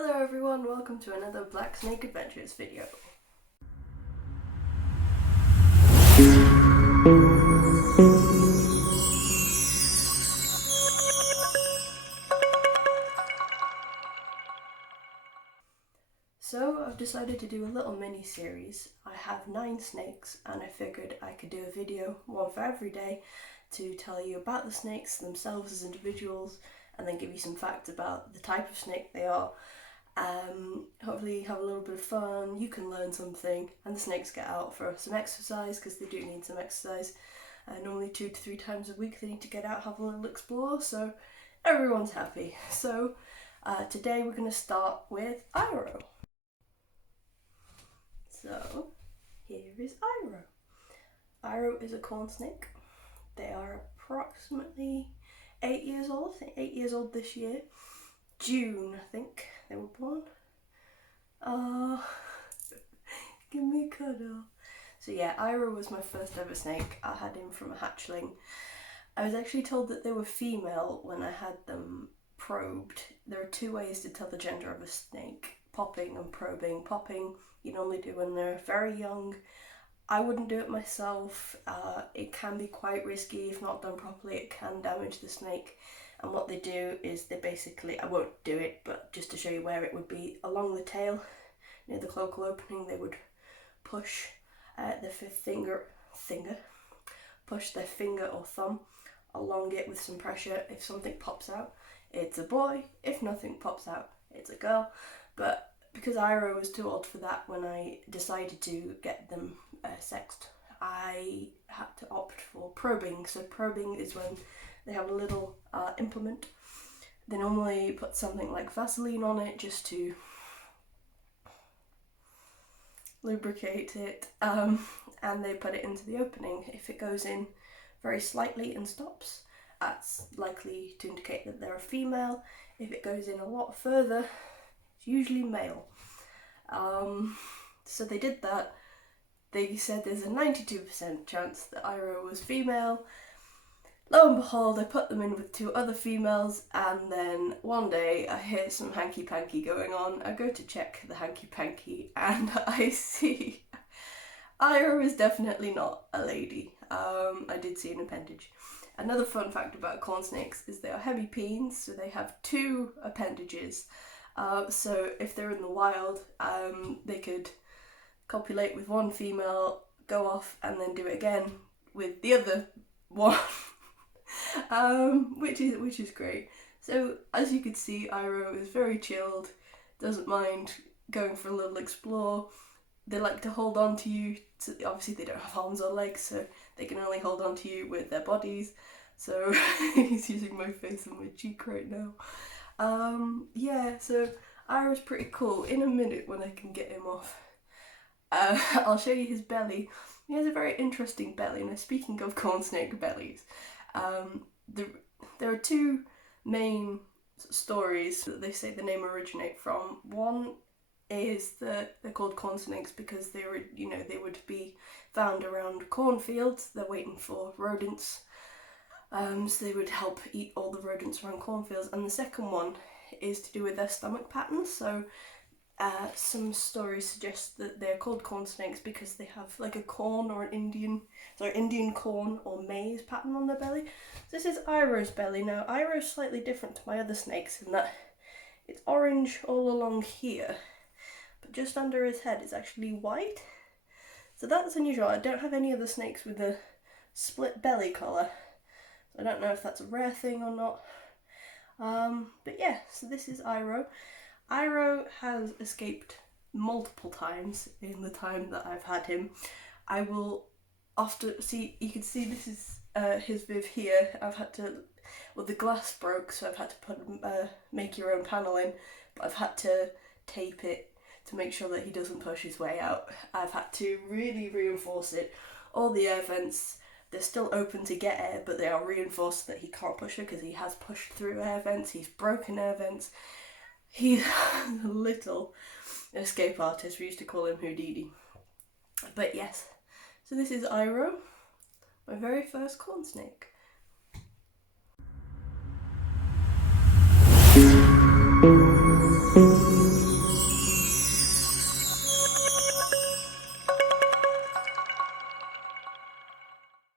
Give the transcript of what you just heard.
Hello everyone, welcome to another Black Snake Adventures video. So I've decided to do a little mini-series. I have 9 snakes and I figured I could do a video, one for every day, to tell you about the snakes themselves as individuals and then give you some facts about the type of snake they are. Hopefully have a little bit of fun, you can learn something, and the snakes get out for some exercise because they do need some exercise. Normally 2 to 3 times a week they need to get out, have a little explore, so everyone's happy. So today we're going to start with Iroh. So here is Iroh. Iroh is a corn snake. They are approximately 8 years old, 8 years old this year. June, I think, they were born. Give me a cuddle. So yeah, Iroh was my first ever snake. I had him from a hatchling. I was actually told that they were female when I had them probed. There are 2 ways to tell the gender of a snake: popping and probing. Popping you normally do when they're very young. I wouldn't do it myself. It can be quite risky if not done properly. It can damage the snake. And what they do is they basically, I won't do it, but just to show you where it would be, along the tail, near the cloacal opening, they would push their push their finger or thumb along it with some pressure. If something pops out, it's a boy. If nothing pops out, it's a girl. But because Iroh was too old for that when I decided to get them sexed, I had to opt for probing. So probing is when they have a little implement. They normally put something like Vaseline on it just to lubricate it, and they put it into the opening. If it goes in very slightly and stops, that's likely to indicate that they're a female. If it goes in a lot further, it's usually male. So they did that. They said there's a 92% chance that Iroh was female. Lo and behold, I put them in with 2 other females, and then one day I hear some hanky-panky going on. I go to check the hanky-panky and I see Iroh is definitely not a lady. I did see an appendage. Another fun fact about corn snakes is they are hemipenes, so they have 2 appendages. So if they're in the wild, they could copulate with one female, go off, and then do it again with the other one. Which is great. So as you can see, Iroh is very chilled, doesn't mind going for a little explore. They like to hold on to you. Obviously they don't have arms or legs, so they can only hold on to you with their bodies. So he's using my face and my cheek right now. Yeah, so Iroh's pretty cool. In a minute when I can get him off, I'll show you his belly. He has a very interesting belly. Now, speaking of corn snake bellies, there are 2 main stories that they say the name originate from. One is that they're called corn snakes because they were, they would be found around cornfields. They're waiting for rodents, so they would help eat all the rodents around cornfields. And the second one is to do with their stomach patterns. So some stories suggest that they're called corn snakes because they have like a corn or an Indian corn or maize pattern on their belly. This is Iroh's belly. Now Iroh's slightly different to my other snakes in that it's orange all along here, but just under his head it's actually white. So that's unusual. I don't have any other snakes with a split belly colour. I don't know if that's a rare thing or not. But yeah, so this is Iroh. Iroh has escaped multiple times in the time that I've had him. I will often see, you can see this is his viv here. I've had to, the glass broke, so I've had to put make your own panel in, but I've had to tape it to make sure that he doesn't push his way out. I've had to really reinforce it. All the air vents, they're still open to get air, but they are reinforced that he can't push it because he has pushed through air vents, he's broken air vents. He's a little escape artist. We used to call him Houdini. But yes, so this is Iroh, my very first corn snake.